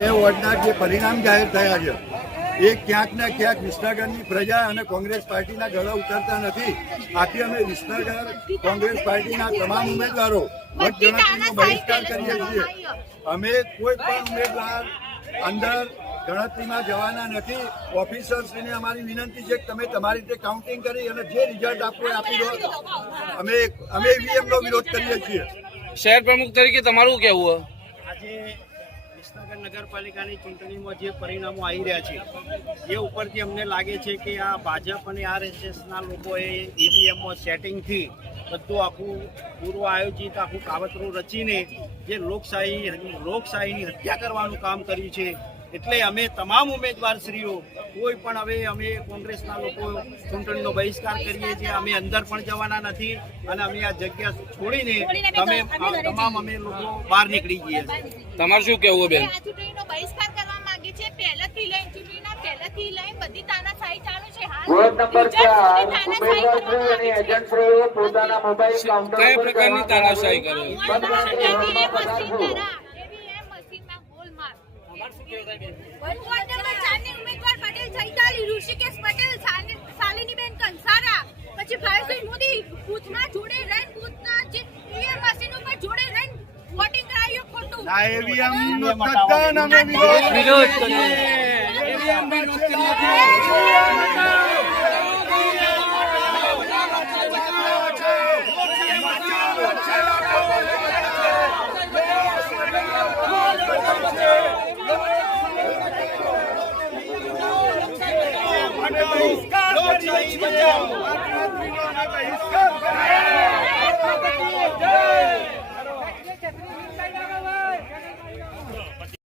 વોટના જે પરિણામ જાહેર થયા છે એ ક્યાંક ને ક્યાંક વિસનગરની પ્રજા અને કોંગ્રેસ પાર્ટીના ગળા ઉતરતા નથી. આથી અમે વિસનગર કોંગ્રેસ પાર્ટીના તમામ ઉમેદવારો મતગણતરીનો બહિષ્કાર કરીએ છીએ. અમે કોઈ પણ ઉમેદવાર અંદર ગણતરીમાં જવાના નથી. ઓફિસર્સને અમારી વિનંતી છે કે તમે તમારી રીતે કાઉન્ટિંગ કરી અને જે રિઝલ્ટ આપવું આપી દો. અમે ઈવીએમનો વિરોધ કરીએ છીએ. શહેર પ્રમુખ તરીકે તમારું કેવું? આજે વિસનગર નગરપાલિકાની ચૂંટણીમાં જે પરિણામો આવી રહ્યા છે એ ઉપરથી અમને લાગે છે કે આ ભાજપ અને આરએસએસના લોકોએ ઈવીએમમાં સેટિંગથી બધું આખું પૂર્વ આયોજિત આખું કાવતરું રચીને જે લોકશાહીની હત્યા કરવાનું કામ કર્યું છે. એટલે અમે તમામ ઉમેદવારશ્રીઓ કોઈ પણ હવે અમે કોંગ્રેસના લોકો ચૂંટણીનો બહિષ્કાર કરીએ છીએ. અમે અંદર પણ જવાના નથી અને અમે આ જગ્યા છોડીને તમામ અમે લોકો બહાર નીકળી જઈએ. તમારું શું કેવું બેન? ચૂંટણીનો બહિષ્કાર કરવા માંગે છે. પહેલેથી લઈને બધી તાનાશાહી ચાલુ છે. વોર્ડ નંબર 4 ઉમેદવારશ્રીઓ અને એજન્ટશ્રીઓ પોતાના મોબાઈલ કાઉન્ટર કયા પ્રકારની તાનાશાહી કરે? ઉમેદવાર પટેલ ચૈતાલી, ઋષિકેશ પટેલ, શાલિનીબેન કંસારા, પછી ભાઈભાઈ મોદી બૂથના જોડે રહીને બૂથના જે ઈવીએમ મશીન ઉપર જોડે રહીને વોટિંગ કરાવ્યું ખોટું. આ ઈવીએમનો તદ્દન અમે વિરોધ કરીએ છીએ.